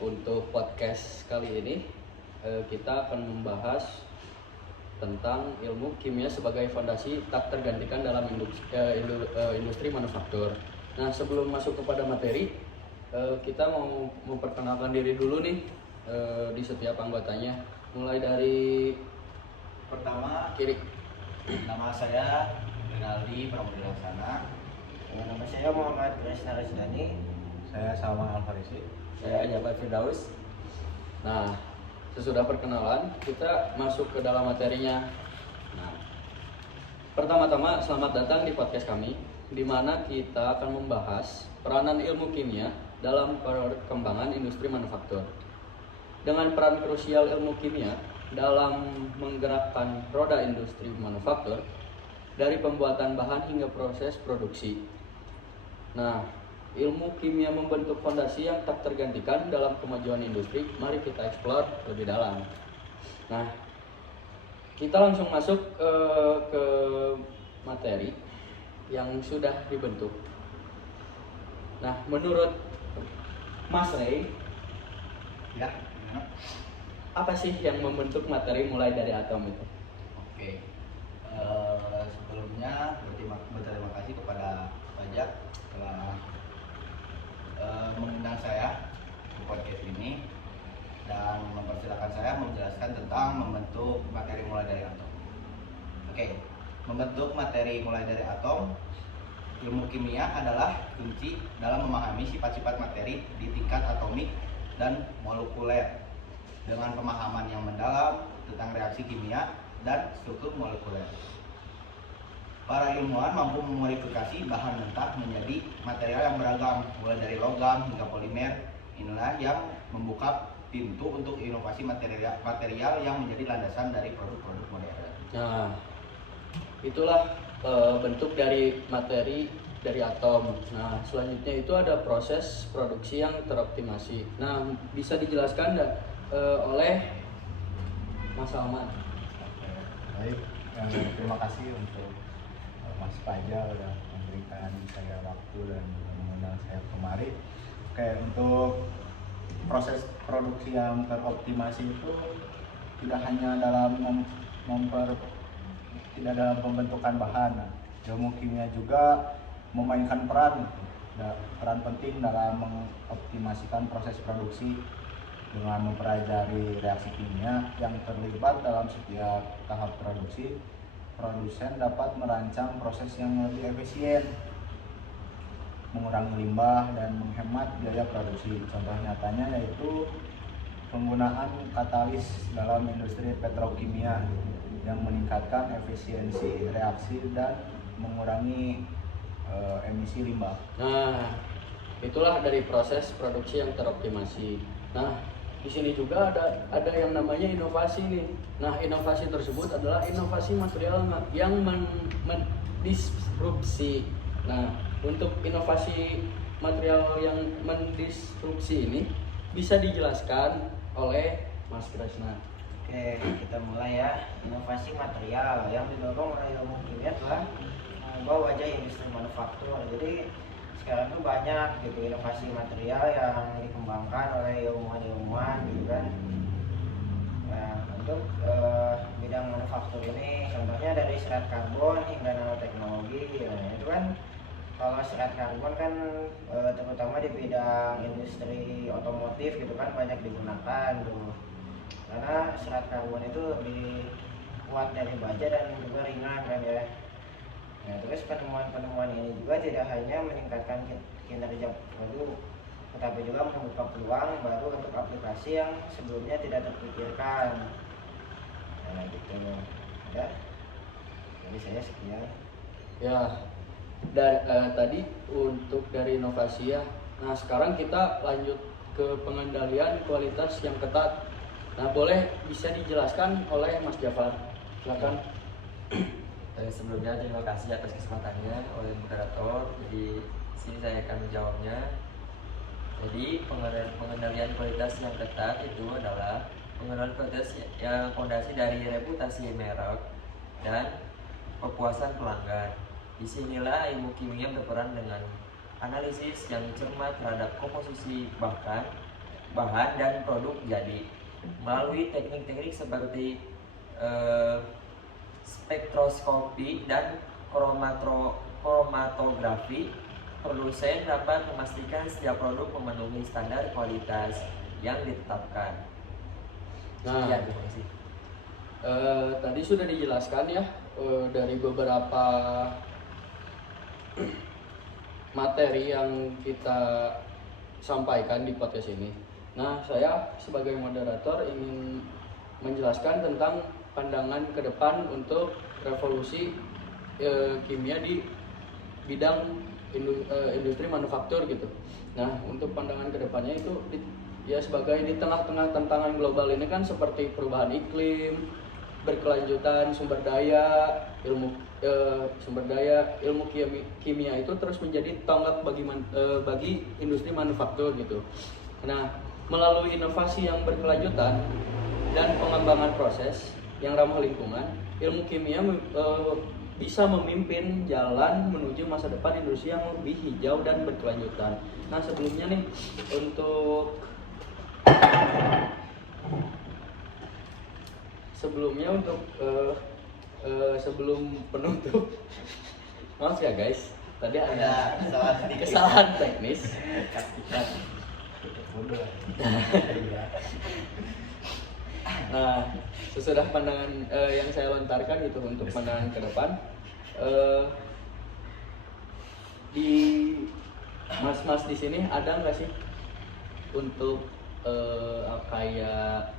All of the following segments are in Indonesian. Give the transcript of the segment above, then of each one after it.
Untuk podcast kali ini kita akan membahas tentang ilmu kimia sebagai fondasi tak tergantikan dalam industri manufaktur. Nah, sebelum masuk kepada materi, kita mau memperkenalkan diri dulu nih di setiap anggotanya. Mulai dari Pertama, kiri. nama saya Rinaldi Pramudia Laksana. Nama saya Muhammad Resna Resdani. Saya Salman Alfarisi. Saya Jabat Firdaus. Nah, sesudah perkenalan, kita masuk ke dalam materinya. Nah, pertama-tama selamat datang di podcast kami, di mana kita akan membahas peranan ilmu kimia dalam perkembangan industri manufaktur. Dengan peran krusial ilmu kimia dalam menggerakkan roda industri manufaktur, dari pembuatan bahan hingga proses produksi. Nah, ilmu kimia membentuk fondasi yang tak tergantikan dalam kemajuan industri. Mari kita eksplor lebih dalam. Nah, kita langsung masuk ke materi yang sudah dibentuk. Nah, menurut Mas Rey, Ya, apa sih yang membentuk materi mulai dari atom itu? oke. Sebelumnya berterima kasih kepada Pajak telah mengundang saya ke podcast ini dan mempersilahkan saya menjelaskan tentang membentuk materi mulai dari atom. Oke, membentuk materi mulai dari atom. Ilmu kimia adalah kunci dalam memahami sifat-sifat materi di tingkat atomik dan molekuler dengan pemahaman yang mendalam tentang reaksi kimia dan struktur molekuler. Para ilmuwan mampu memodifikasi bahan mentah menjadi material yang beragam, mulai dari logam hingga polimer. Inilah yang membuka pintu untuk inovasi material yang menjadi landasan dari produk-produk modern. Nah, itulah bentuk dari materi dari atom. Nah, selanjutnya itu ada proses produksi yang teroptimasi. Nah, bisa dijelaskan oleh Mas Salman. Baik, terima kasih untuk Mas Paja udah memberikan saya waktu dan mengundang saya kemari. Oke, untuk proses produksi yang teroptimasi itu tidak hanya dalam tidak dalam pembentukan bahan. Ilmu kimia juga memainkan peran penting dalam mengoptimasikan proses produksi dengan mempelajari reaksi kimia yang terlibat dalam setiap tahap produksi. Produsen dapat merancang proses yang lebih efisien, mengurangi limbah dan menghemat biaya produksi. Contoh nyatanya yaitu penggunaan katalis dalam industri petrokimia yang meningkatkan efisiensi reaksi dan mengurangi emisi limbah. Nah, itulah dari proses produksi yang teroptimasi. Nah, di sini juga ada yang namanya inovasi nih. Nah, inovasi tersebut adalah inovasi material yang mendisrupsi. Nah, untuk inovasi material yang mendisrupsi ini bisa dijelaskan oleh Mas Kresna. Oke, kita mulai ya. Inovasi material yang didorong oleh ilmu kimia telah mengubah wajah industri manufaktur. Jadi sekarang tuh banyak gitu inovasi material yang dikembangkan oleh ilmuwan-ilmuwan gitu kan. Nah, untuk bidang manufaktur ini contohnya dari serat karbon hingga nanoteknologi. Nah, itu kan kalau serat karbon kan terutama di bidang industri otomotif gitu kan banyak digunakan tuh. Karena serat karbon itu lebih kuat dari baja dan juga ringan kan ya. Nah, terus penemuan-penemuan ini juga tidak hanya meningkatkan kinerja produk, tetapi juga membuka peluang baru untuk aplikasi yang sebelumnya tidak terpikirkan. Nah, gitu. Ya. Jadi saya sekian. Ya, tadi untuk dari inovasi ya. Nah, sekarang kita lanjut ke pengendalian kualitas yang ketat. Nah, boleh bisa dijelaskan oleh Mas Jafar. Silakan. Sebelumnya terima kasih atas kesempatannya oleh moderator. Jadi sini saya akan menjawabnya. Jadi pengendalian kualitas yang ketat itu adalah pengendalian kualitas yang fondasi dari reputasi merek dan kepuasan pelanggan. Disinilah ilmu kimia berperan dengan analisis yang cermat terhadap komposisi bahkan bahan dan produk jadi melalui teknik-teknik seperti spektroskopi dan kromatografi. Produsen dapat memastikan setiap produk memenuhi standar kualitas yang ditetapkan. Nah, Sekian, terima kasih. tadi sudah dijelaskan ya dari beberapa materi yang kita sampaikan di podcast ini. Nah, saya sebagai moderator ingin menjelaskan tentang pandangan ke depan untuk revolusi kimia di bidang industri manufaktur gitu. Nah, untuk pandangan kedepannya itu ya sebagai di tengah-tengah tantangan global ini kan seperti perubahan iklim, berkelanjutan sumber daya, ilmu kimia itu terus menjadi tonggak bagi industri manufaktur gitu. Nah, melalui inovasi yang berkelanjutan dan pengembangan proses yang ramah lingkungan, ilmu kimia bisa memimpin jalan menuju masa depan industri yang lebih hijau dan berkelanjutan. Nah, sebelum penutup, maaf ya guys, tadi ada kesalahan teknis. Nah, sesudah pandangan yang saya lontarkan itu untuk pandangan ke depan, di mas-mas di sini ada nggak sih untuk kayak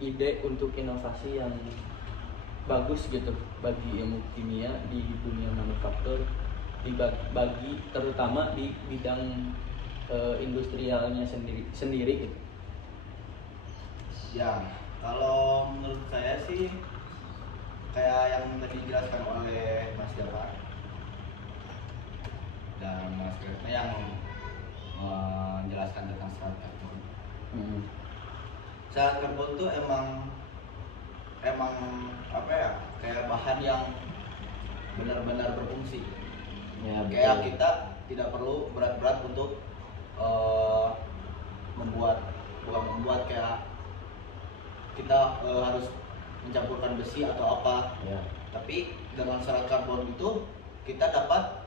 ide untuk inovasi yang bagus gitu bagi ilmu kimia di dunia manufaktur, bagi terutama di bidang industrialnya sendiri gitu. Ya, kalau menurut saya sih kayak yang tadi dijelaskan oleh Mas Jafar dan Mas Kretna yang menjelaskan tentang serat karbon. Serat karbon tuh emang apa ya, kayak bahan yang benar-benar berfungsi. Ya, Kayak kita tidak perlu berat-berat untuk bukan membuat kayak kita harus mencampurkan besi atau apa. Ya. Tapi dengan serat karbon itu kita dapat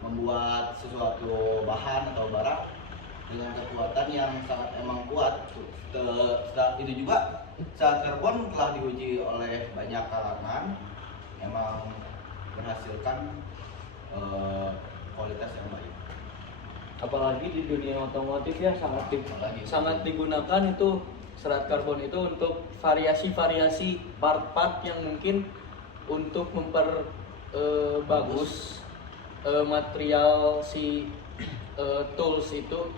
membuat sesuatu bahan atau barang dengan kekuatan yang sangat emang kuat. Itu juga serat karbon telah diuji oleh banyak kalangan, emang berhasilkan kualitas yang baik. Apalagi di dunia otomotif ya sangat digunakan itu serat karbon itu untuk variasi-variasi part-part yang mungkin untuk bagus material si tools itu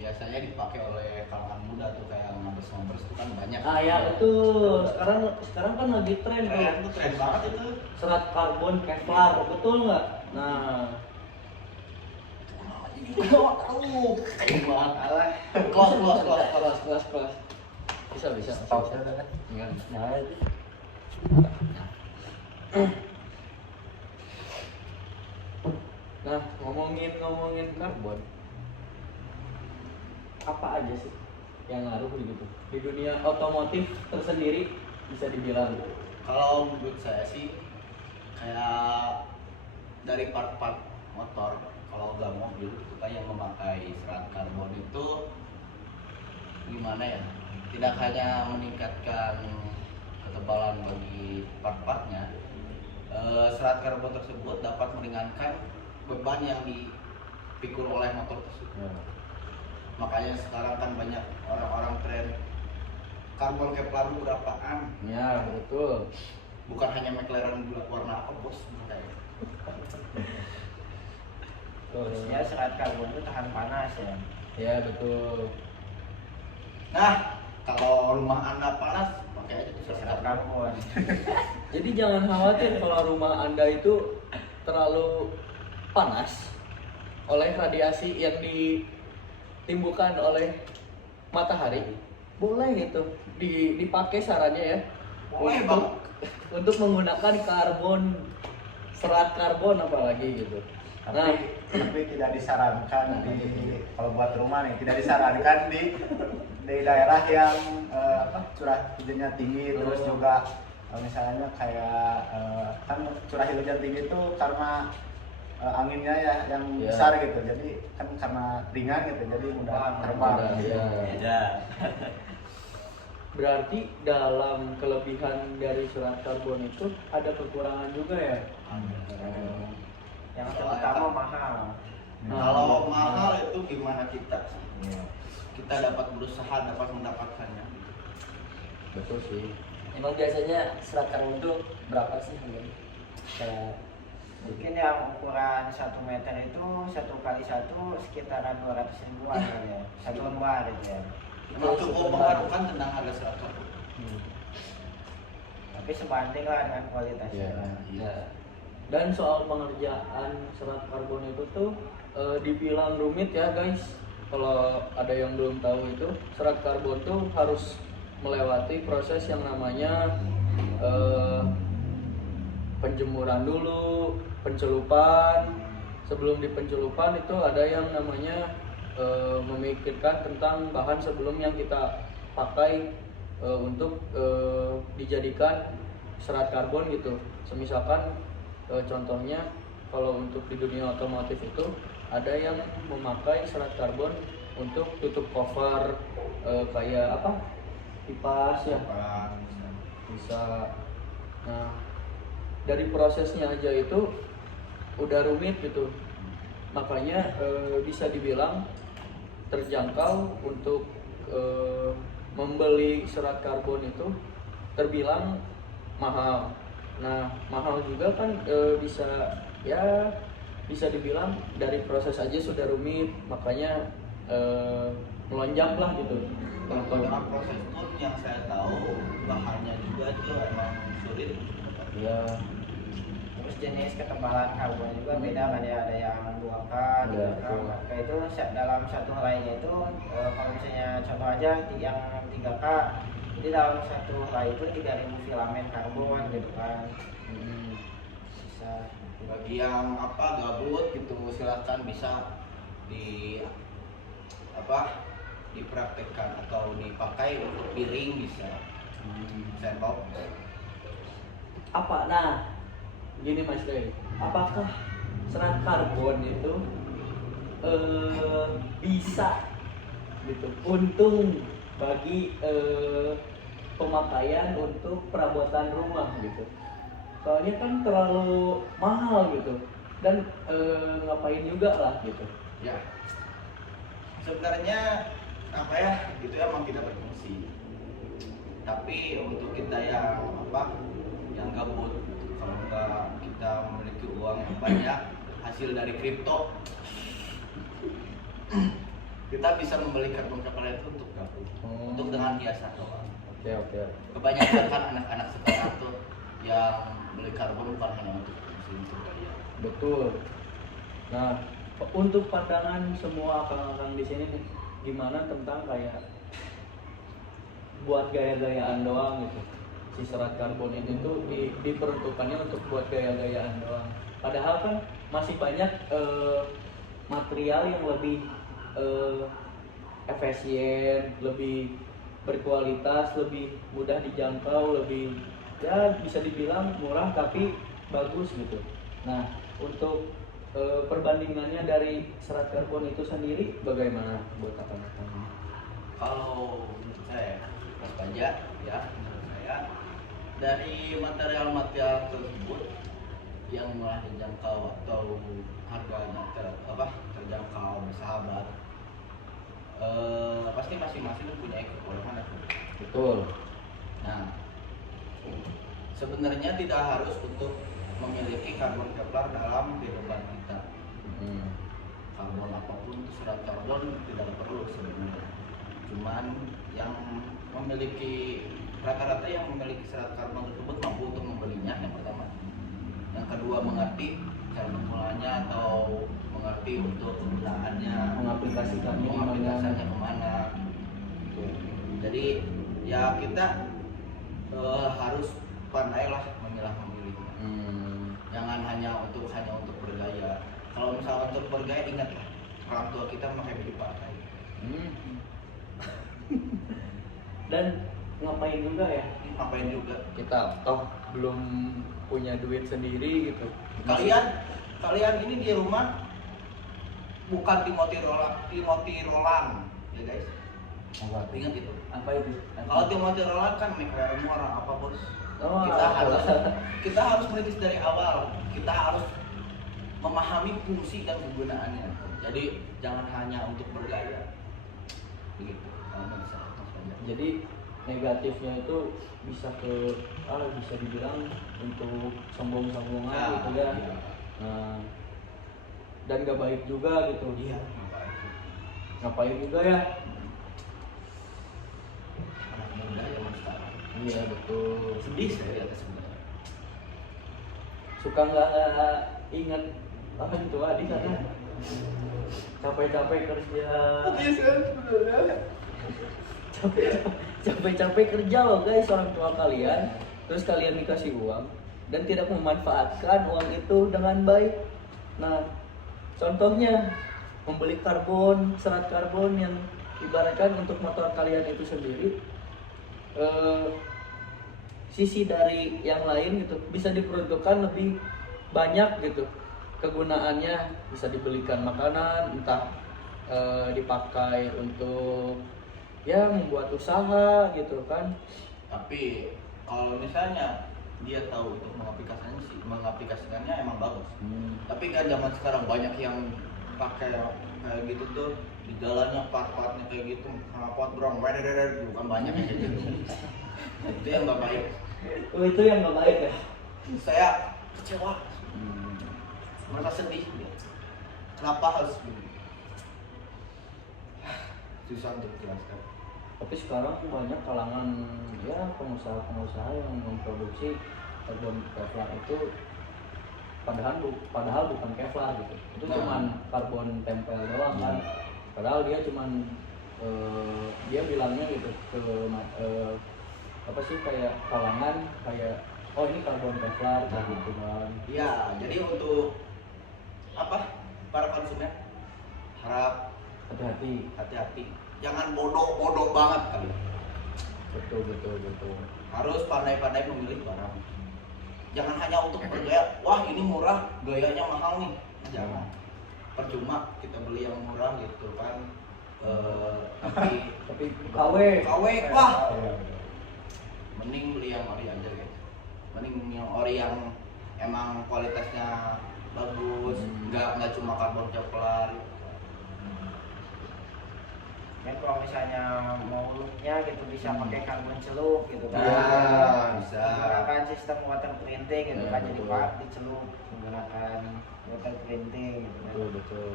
Biasanya dipakai oleh kalangan muda tuh, kayak ngabers itu kan banyak. ya betul. Sekarang kan lagi tren tuh. Tren banget itu. Serat karbon Kevlar, betul nggak? Nah, kelas. Bisa. Enggak. Nah, ngomongin karbon, apa aja sih yang ngaruh gitu di dunia otomotif tersendiri bisa dibilang? Kalau menurut saya sih kayak dari part-part motor, kalau udah mobil itu kan yang memakai serat karbon itu gimana ya, tidak hanya meningkatkan ketebalan bagi part-partnya, serat karbon tersebut dapat meringankan beban yang dipikul oleh motor tersebut. Makanya sekarang kan banyak orang-orang tren karbon Kevlar berapaan. Ya, betul. Bukan hanya McLaren bulat warna apa bos, kayak Ya, serat karbon itu tahan panas ya. Ya, betul. Nah, kalau rumah Anda panas, pakai aja tuh Serat karbon. Jadi jangan khawatir kalau rumah Anda itu terlalu panas oleh radiasi yang ditimbulkan oleh matahari. Boleh gitu dipakai sarannya ya. Boleh, Bang. Untuk menggunakan karbon serat karbon apalagi gitu. Nah, Tapi tidak disarankan kalau buat rumah nih tidak disarankan di daerah yang curah hujannya tinggi, terus juga misalnya kayak kan curah hujan tinggi itu karena anginnya ya yang besar gitu, jadi kan karena ringan gitu, jadi mudah terbang. ya. Berarti dalam kelebihan dari serat karbon itu ada kekurangan juga ya. Yang terutama mahal. Kalau mahal itu gimana kita dapat berusaha dapat mendapatkannya. Betul sih. Emang biasanya serat karbon itu berapa sih harganya? Kayak Mungkin yang ukuran 1 meter itu 1 kali 1 sekitaran 200 ribuan ya. 1 lembar gitu ya. Memang cukup mengharukan tentang harga serat karbon. Tapi sebanding lah dengan kualitasnya. Ya. Dan soal pengerjaan serat karbon itu tuh dibilang rumit ya guys. Kalau ada yang belum tahu itu, serat karbon tuh harus melewati proses yang namanya penjemuran dulu, pencelupan. Sebelum di pencelupan itu ada yang namanya memikirkan tentang bahan sebelum yang kita pakai untuk dijadikan serat karbon gitu. Semisalkan contohnya kalau untuk di dunia otomotif itu ada yang memakai serat karbon untuk tutup cover kayak apa, kipas ya bisa. Nah dari prosesnya aja itu udah rumit gitu, makanya bisa dibilang terjangkau untuk membeli serat karbon itu terbilang mahal. Nah mahal juga kan bisa dibilang dari proses aja sudah rumit, makanya melonjak lah gitu. Kalau dalam proses pun yang saya tahu bahannya juga itu emang sulit. Ya. Terus jenis ketebalan karbon juga beda kan ya, ada yang 2K, 3K, 4K itu dalam satu helainya itu kalau misalnya contoh aja yang 3K, jadi dalam satu helai itu 3000 filamen karbon gitu kan. Bisa Bagi yang gabut gitu silakan bisa dipraktekkan atau dipakai untuk piring bisa. Sendok. Apa? Nah, gini Mas Rey, apakah serat karbon itu bisa gitu untung bagi pemakaian untuk perabotan rumah gitu? Soalnya kan terlalu mahal gitu dan ngapain juga lah gitu. Ya. Sebenarnya itu emang tidak berfungsi. Tapi untuk kita yang gabut, kalau enggak kita memiliki uang yang banyak hasil dari kripto, kita bisa membeli karbon kapal itu untuk gabut, untuk dengan hiasan doang. Oke. Kebanyakan kan anak-anak sekarang tuh yang beli karbon bukan hanya untuk fungsi untuk gaya. Betul. Nah, untuk pandangan semua akang-akang di sini nih, gimana tentang kayak buat gaya-gayaan doang gitu? Si serat karbon ini tuh diperuntukannya untuk buat gaya-gayaan doang. Padahal kan masih banyak material yang lebih efisien, lebih berkualitas, lebih mudah dijangkau, lebih ya bisa dibilang murah tapi bagus gitu. Nah untuk perbandingannya dari serat karbon itu sendiri bagaimana buat akang-akang? Kalau menurut saya, menurut saya dari material-material tersebut yang mudah dijangkau atau harganya terjangkau, bersahabat, pasti masing-masing punya kekurangan. Betul. Nah, sebenarnya tidak harus untuk memiliki karbon Kevlar dalam kehidupan kita. Karbon apapun, serat karbon tidak perlu sebenarnya. Cuman yang memiliki rata-rata yang memiliki serat karbon tersebut mampu untuk membelinya, yang pertama. Yang kedua mengerti cara memulainya atau mengerti untuk penggunaannya, mengaplikasikannya kemana. Jadi ya kita harus pandailah memilihnya. Jangan jangan hanya untuk bergaya. Kalau misalnya untuk bergaya, ingat lah, orang tua kita pakai baju partai. Dan ngapain juga ya, Ngapain juga? kita toh belum punya duit sendiri gitu. Kalian ini di rumah bukan Timothy Roland, ya guys. Ingat itu. Apa itu? Kalau Timothy Roland kan McLaren orang apa bos? Oh, Kita harus merintis dari awal. Kita harus memahami fungsi dan kegunaannya. Jadi jangan hanya untuk bergaya. Begitu. Kalau bisa. Jadi negatifnya itu bisa bisa dibilang untuk sombong-sombongan Nah, gitu ya. iya. Nah, dan gak baik juga gitu. Iya. Ngapain juga ya? Anak muda zaman sekarang. Iya betul. Sedih saya lihat sebenarnya. Suka nggak ingat apa itu di sana capek-capek kerja, capek-capek kerja loh guys orang tua kalian, terus kalian dikasih uang dan tidak memanfaatkan uang itu dengan baik. Nah, contohnya membeli serat karbon yang ibaratkan untuk motor kalian itu sendiri, sisi dari yang lain gitu bisa diperuntukkan lebih banyak gitu kegunaannya, bisa dibelikan makanan, entah dipakai untuk ya membuat usaha gitu kan. Tapi kalau misalnya dia tahu untuk mengaplikasikannya emang bagus. Tapi kan zaman sekarang banyak yang pakai kayak gitu tuh, di jalannya part-partnya kayak gitu, pot brong, bukan banyak yang gitu. Itu yang nggak baik. Oh, itu yang nggak baik ya. Saya kecewa, merasa sedih. Kenapa harus begini? Susah untuk dijelaskan. Tapi sekarang banyak kalangan ya pengusaha-pengusaha yang memproduksi karbon Kevlar itu padahal bukan Kevlar gitu. Itu cuman karbon tempel doang kan. Padahal dia cuman dia bilangnya gitu ke apa sih, kayak kalangan kayak oh ini karbon Kevlar kayak gitu kan. Iya, jadi untuk apa? Para konsumen harap hati-hati. Jangan bodoh banget kali. Betul. Harus pandai-pandai memilih barang. Jangan hanya untuk bergaya, wah ini murah, gayanya mahal nih. Jangan. Percuma kita beli yang murah gitu kan. Tapi KW wah. Mending beli yang ori aja guys. Mending yang ori yang emang kualitasnya bagus, nggak cuma karbon Kevlar. Dan kalau misalnya mau looknya gitu bisa pakai karbon celup gitu kan. Ya, bisa. Menggunakan sistem water printing gitu kan, jadi Betul. pak dicelup menggunakan water printing gitu kan. Betul.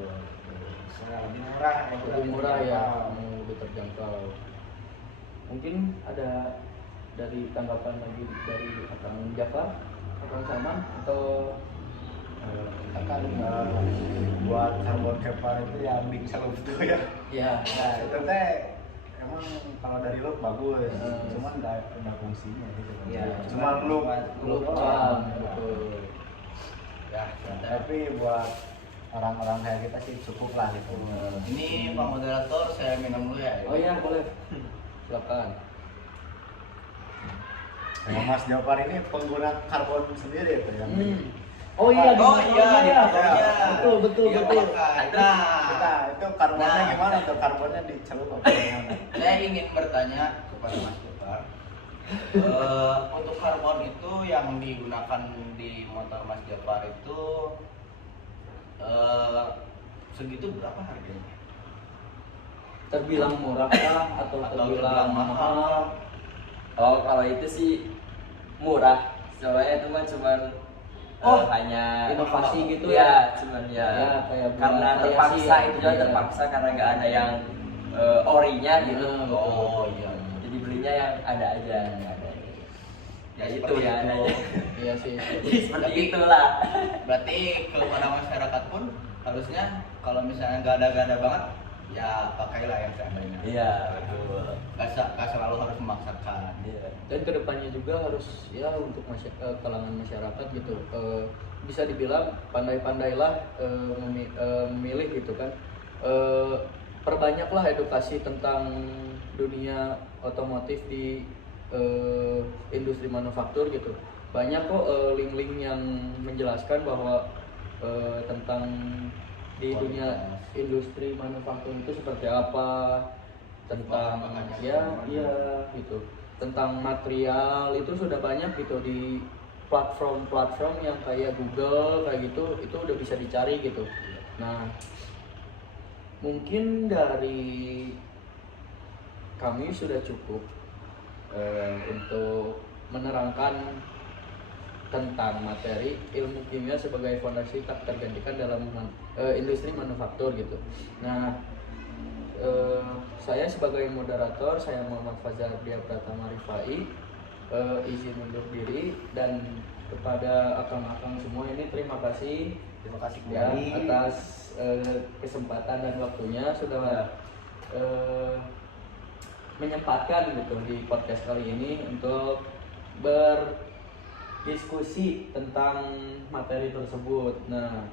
Bisa lebih murah dan juga Lebih murah ya, terjangkau. lebih terjangkau. Mungkin ada dari tanggapan lagi dari Kang Jafar, Kang Saman atau Kan buat karbon Kevlar itu yang big celup itu ya. ya Nah, itu teh emang kalau dari look bagus, cuman nggak ada fungsinya gitu. Iya, Cuma look lupa betul. Ya, Tapi buat orang-orang kayak kita sih cukup lah gitu. ini Pak Moderator saya minum dulu ya. Oh iya boleh, silakan. Sama Mas Jafar ini pengguna karbon sendiri itu yang Oh iya, di Oh motornya iya, ya. betul. Betul. kita itu karbonnya Nah. gimana tuh? Karbonnya dicelup apa gimana? Saya ingin bertanya kepada Mas Jafar. Untuk karbon itu yang digunakan di motor Mas Jafar itu segitu berapa harganya? Terbilang murah kah atau terbilang mahal? Oh, kalau itu sih murah. Soalnya itu mah cuman hanya inovasi gitu ya, cuman ya, Ya, kayak karena buat terpaksa variasi ya. itu juga Iya. terpaksa karena nggak ada yang orinya gitu. Betul. Iya. Jadi belinya yang ada aja, nggak ada. Ya itu seperti ya itu. adanya. Iya sih. Jadi seperti Tapi- itulah. Berarti kepada masyarakat pun harusnya kalau misalnya nggak ada banget, ya pakailah yang seadanya. Iya, betul. Nggak selalu harus memaksakan. Iya. Dan kedepannya juga harus ya untuk kalangan masyarakat gitu bisa dibilang pandai-pandailah memilih gitu kan. Perbanyaklah edukasi tentang dunia otomotif di industri manufaktur gitu. Banyak kok link-link yang menjelaskan bahwa tentang di dunia industri manufaktur itu seperti apa, tentang gitu, tentang material itu sudah banyak gitu di platform-platform yang kayak Google kayak gitu, itu udah bisa dicari gitu. Nah, mungkin dari kami sudah cukup untuk menerangkan tentang materi ilmu kimia sebagai fondasi tak tergantikan dalam industri manufaktur gitu. Nah, saya sebagai moderator, saya Muhammad Fajar Dia Pratama Rifai, izin undur diri, dan kepada akang-akang semua ini terima kasih ya kembali atas kesempatan dan waktunya sudah menyempatkan gitu di podcast kali ini untuk berdiskusi tentang materi tersebut. Nah,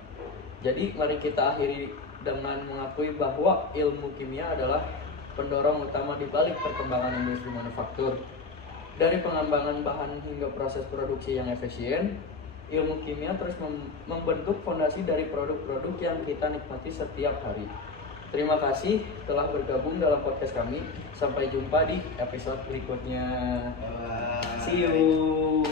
jadi mari kita akhiri dengan mengakui bahwa ilmu kimia adalah pendorong utama di balik perkembangan industri manufaktur. Dari pengembangan bahan hingga proses produksi yang efisien, ilmu kimia terus membentuk fondasi dari produk-produk yang kita nikmati setiap hari. Terima kasih telah bergabung dalam podcast kami. Sampai jumpa di episode berikutnya. See you.